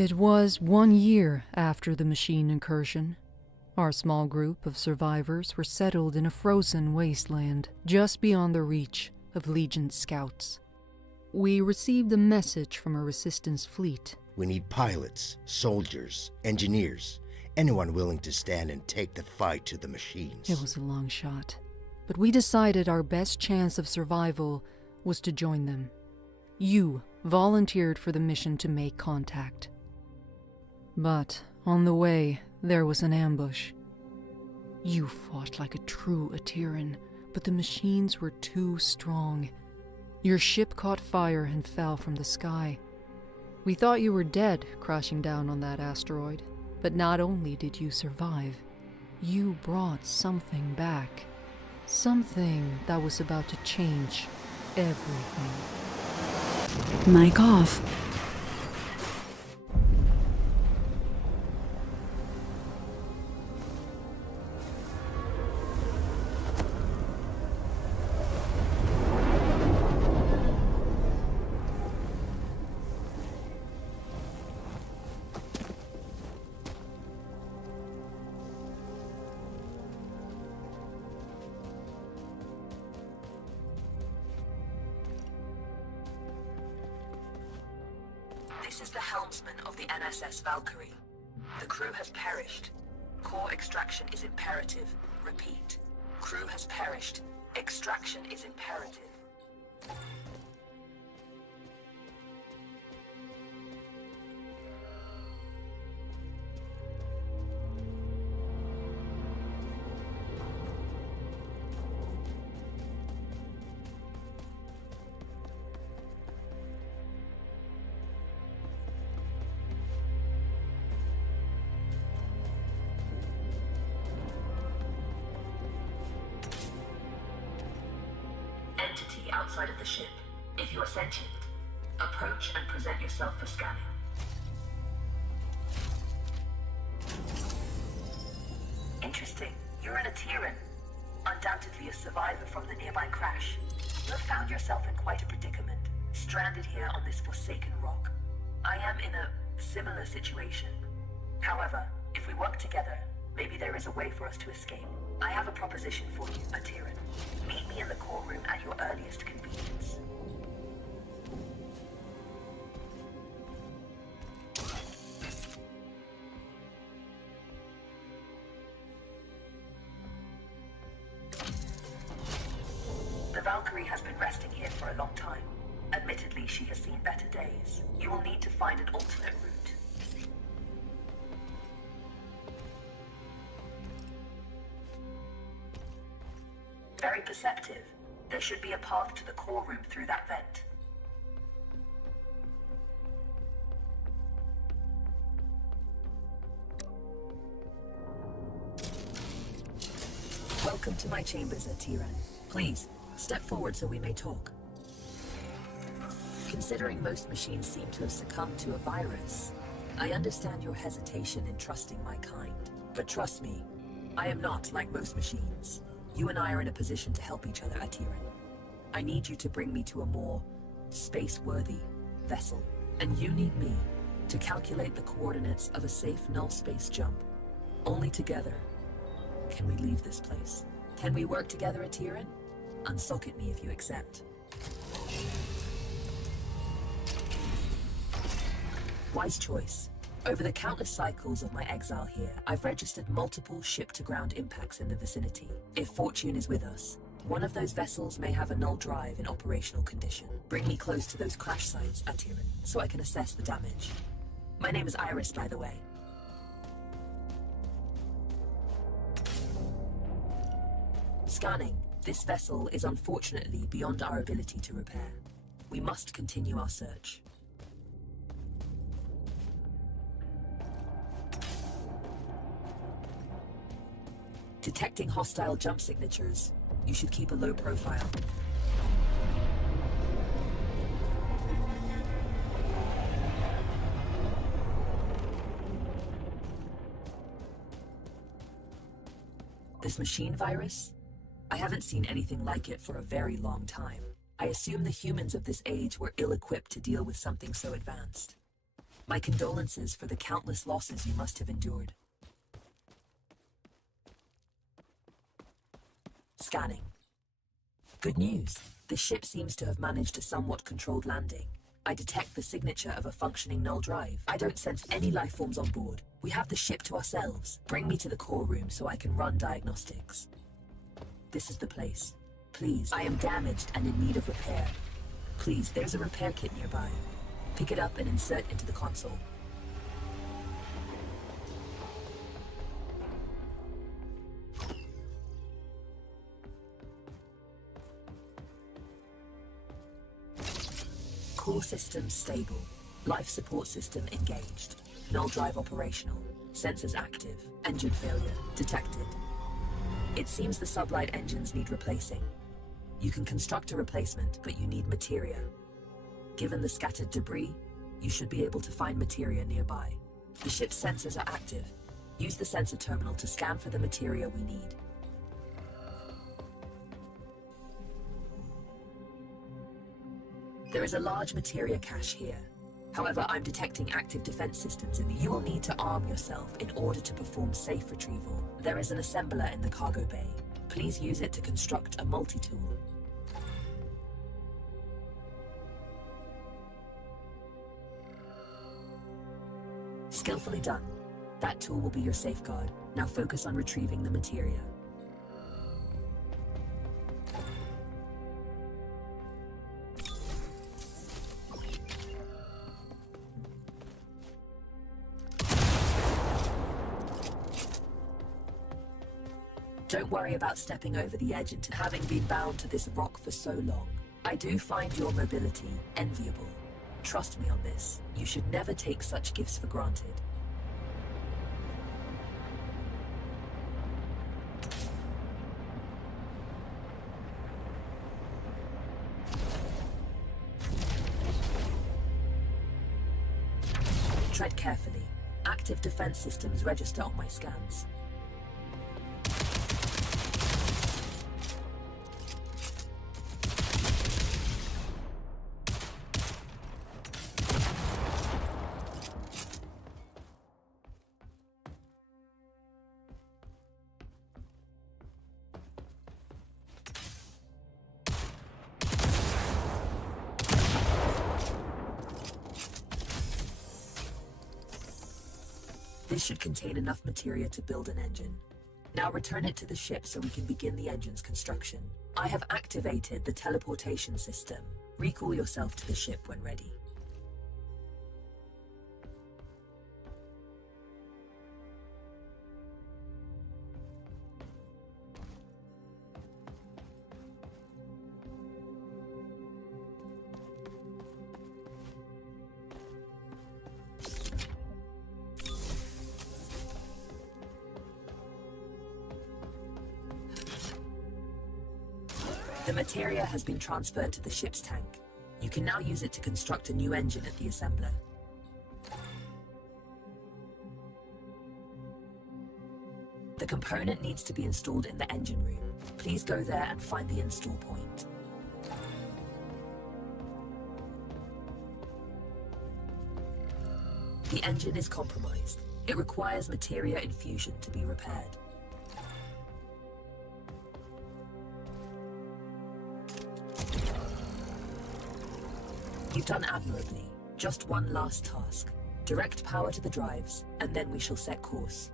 It was 1 year after the machine incursion. Our small group of survivors were settled in a frozen wasteland just beyond the reach of Legion's scouts. We received a message from a resistance fleet. We need pilots, soldiers, engineers, anyone willing to stand and take the fight to the machines. It was a long shot, but we decided our best chance of survival was to join them. You volunteered for the mission to make contact. But on the way, there was an ambush. You fought like a true Atiran, but the machines were too strong. Your ship caught fire and fell from the sky. We thought you were dead crashing down on that asteroid, but not only did you survive, you brought something back. Something that was about to change everything. Mic off. This is the helmsman of the NSS Valkyrie. The crew has perished. Core extraction is imperative. Repeat. Crew has perished. Extraction is imperative. Entity outside of the ship. If you are sentient, approach and present yourself for scanning. Interesting. You're an Atiran. Undoubtedly a survivor from the nearby crash. You have found yourself in quite a predicament, stranded here on this forsaken rock. I am in a similar situation. However, if we work together, maybe there is a way for us to escape. I have a proposition for you, Atiran. Meet me in the core room at your earliest convenience. The Valkyrie has been resting here for a long time. Admittedly, she has seen better days. You will need to find an alternate route. Very perceptive. There should be a path to the core room through that vent. Welcome to my chambers, Atiran. Please, step forward so we may talk. Considering most machines seem to have succumbed to a virus, I understand your hesitation in trusting my kind. But trust me, I am not like most machines. You and I are in a position to help each other, Atiran. I need you to bring me to a more space-worthy vessel, and you need me to calculate the coordinates of a safe null space jump. Only together can we leave this place. Can we work together, Atiran? Unsocket me if you accept. Wise choice. Over the countless cycles of my exile here, I've registered multiple ship-to-ground impacts in the vicinity. If fortune is with us, one of those vessels may have a null drive in operational condition. Bring me close to those crash sites, Atiran, so I can assess the damage. My name is Iris, by the way. Scanning. This vessel is unfortunately beyond our ability to repair. We must continue our search. Detecting hostile jump signatures. You should keep a low profile. This machine virus? I haven't seen anything like it for a very long time. I assume the humans of this age were ill-equipped to deal with something so advanced. My condolences for the countless losses you must have endured. Scanning. Good news. The ship seems to have managed a somewhat controlled landing. I detect the signature of a functioning null drive. I don't sense any life forms on board. We have the ship to ourselves. Bring me to the core room so I can run diagnostics. This is the place. Please, I am damaged and in need of repair. Please, there's a repair kit nearby. Pick it up and insert into the console. Core system stable. Life support system engaged. Null drive operational. Sensors active. Engine failure detected. It seems the sublight engines need replacing. You can construct a replacement, but you need materia. Given the scattered debris, you should be able to find materia nearby. The ship's sensors are active. Use the sensor terminal to scan for the materia we need. There is a large materia cache here. However, I'm detecting active defense systems in the... You will need to arm yourself in order to perform safe retrieval. There is an assembler in the cargo bay. Please use it to construct a multi-tool. Skillfully done. That tool will be your safeguard. Now focus on retrieving the materia. Don't worry about stepping over the edge into having been bound to this rock for so long. I do find your mobility enviable. Trust me on this. You should never take such gifts for granted. Tread carefully. Active defense systems register on my scans. This should contain enough materia to build an engine. Now return it to the ship so we can begin the engine's construction. I have activated the teleportation system. Recall yourself to the ship when ready. The materia has been transferred to the ship's tank. You can now use it to construct a new engine at the assembler. The component needs to be installed in the engine room. Please go there and find the install point. The engine is compromised. It requires materia infusion to be repaired. You've done admirably. Just one last task. Direct power to the drives, and then we shall set course.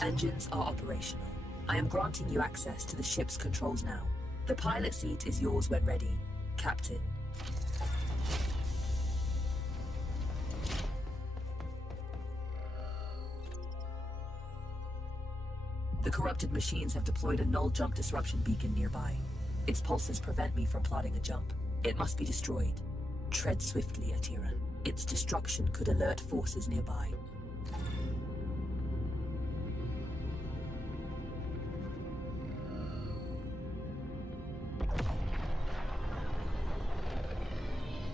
Engines are operational. I am granting you access to the ship's controls now. The pilot seat is yours when ready, Captain. The corrupted machines have deployed a null jump disruption beacon nearby. Its pulses prevent me from plotting a jump. It must be destroyed. Tread swiftly, Atira. Its destruction could alert forces nearby.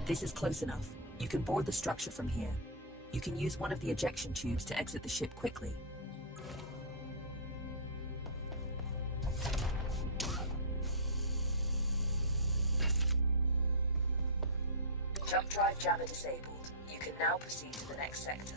This is close enough. You can board the structure from here. You can use one of the ejection tubes to exit the ship quickly. Jump drive jammer disabled. You can now proceed to the next sector.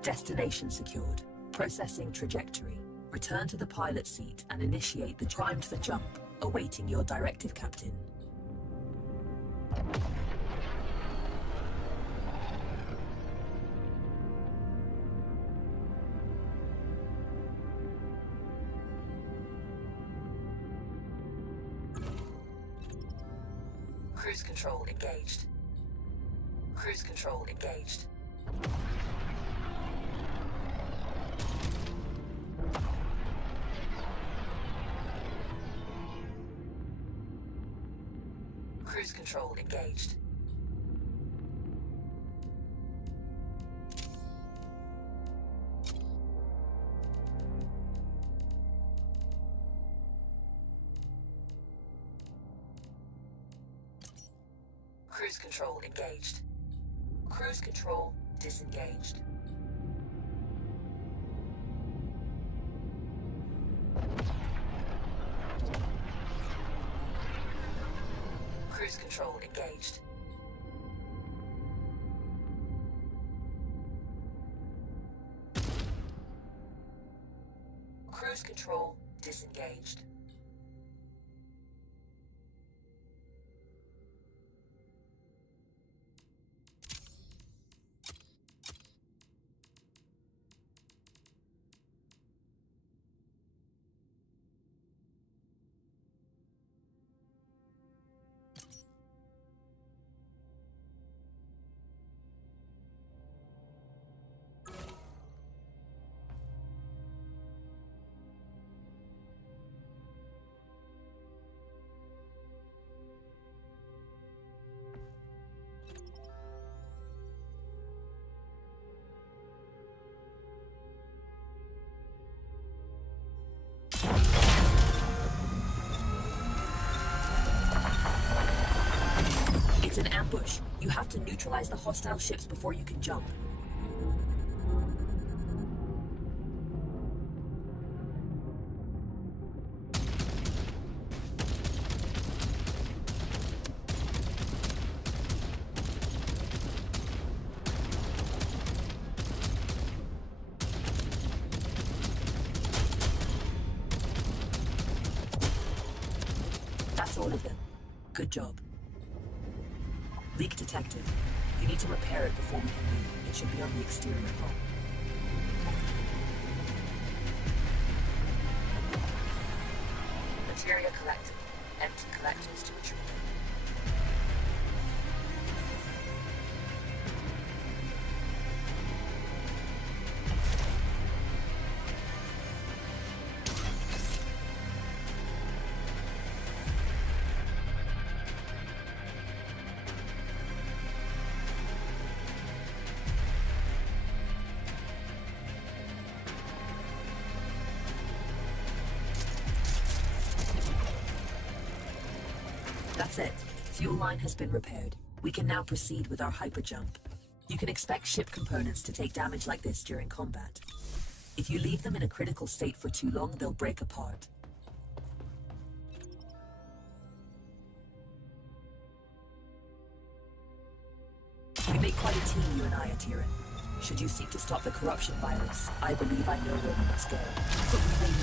Destination secured. Processing trajectory. Return to the pilot seat and initiate the primed for jump, awaiting your directive, Captain. Cruise control engaged. Cruise control engaged. Cruise control engaged. Cruise control engaged. Cruise control disengaged. Cruise control engaged. Cruise control disengaged. It's an ambush. You have to neutralize the hostile ships before you can jump. That's all of them. Good job. Leak detected. You need to repair it before we can leave. It should be on the exterior hull. Materia collected. Empty collectors to retrieve. That's it. Fuel line has been repaired. We can now proceed with our hyperjump. You can expect ship components to take damage like this during combat. If you leave them in a critical state for too long, they'll break apart. We make quite a team, you and I, Atiran. Should you seek to stop the corruption virus, I believe I know where we must go. But we may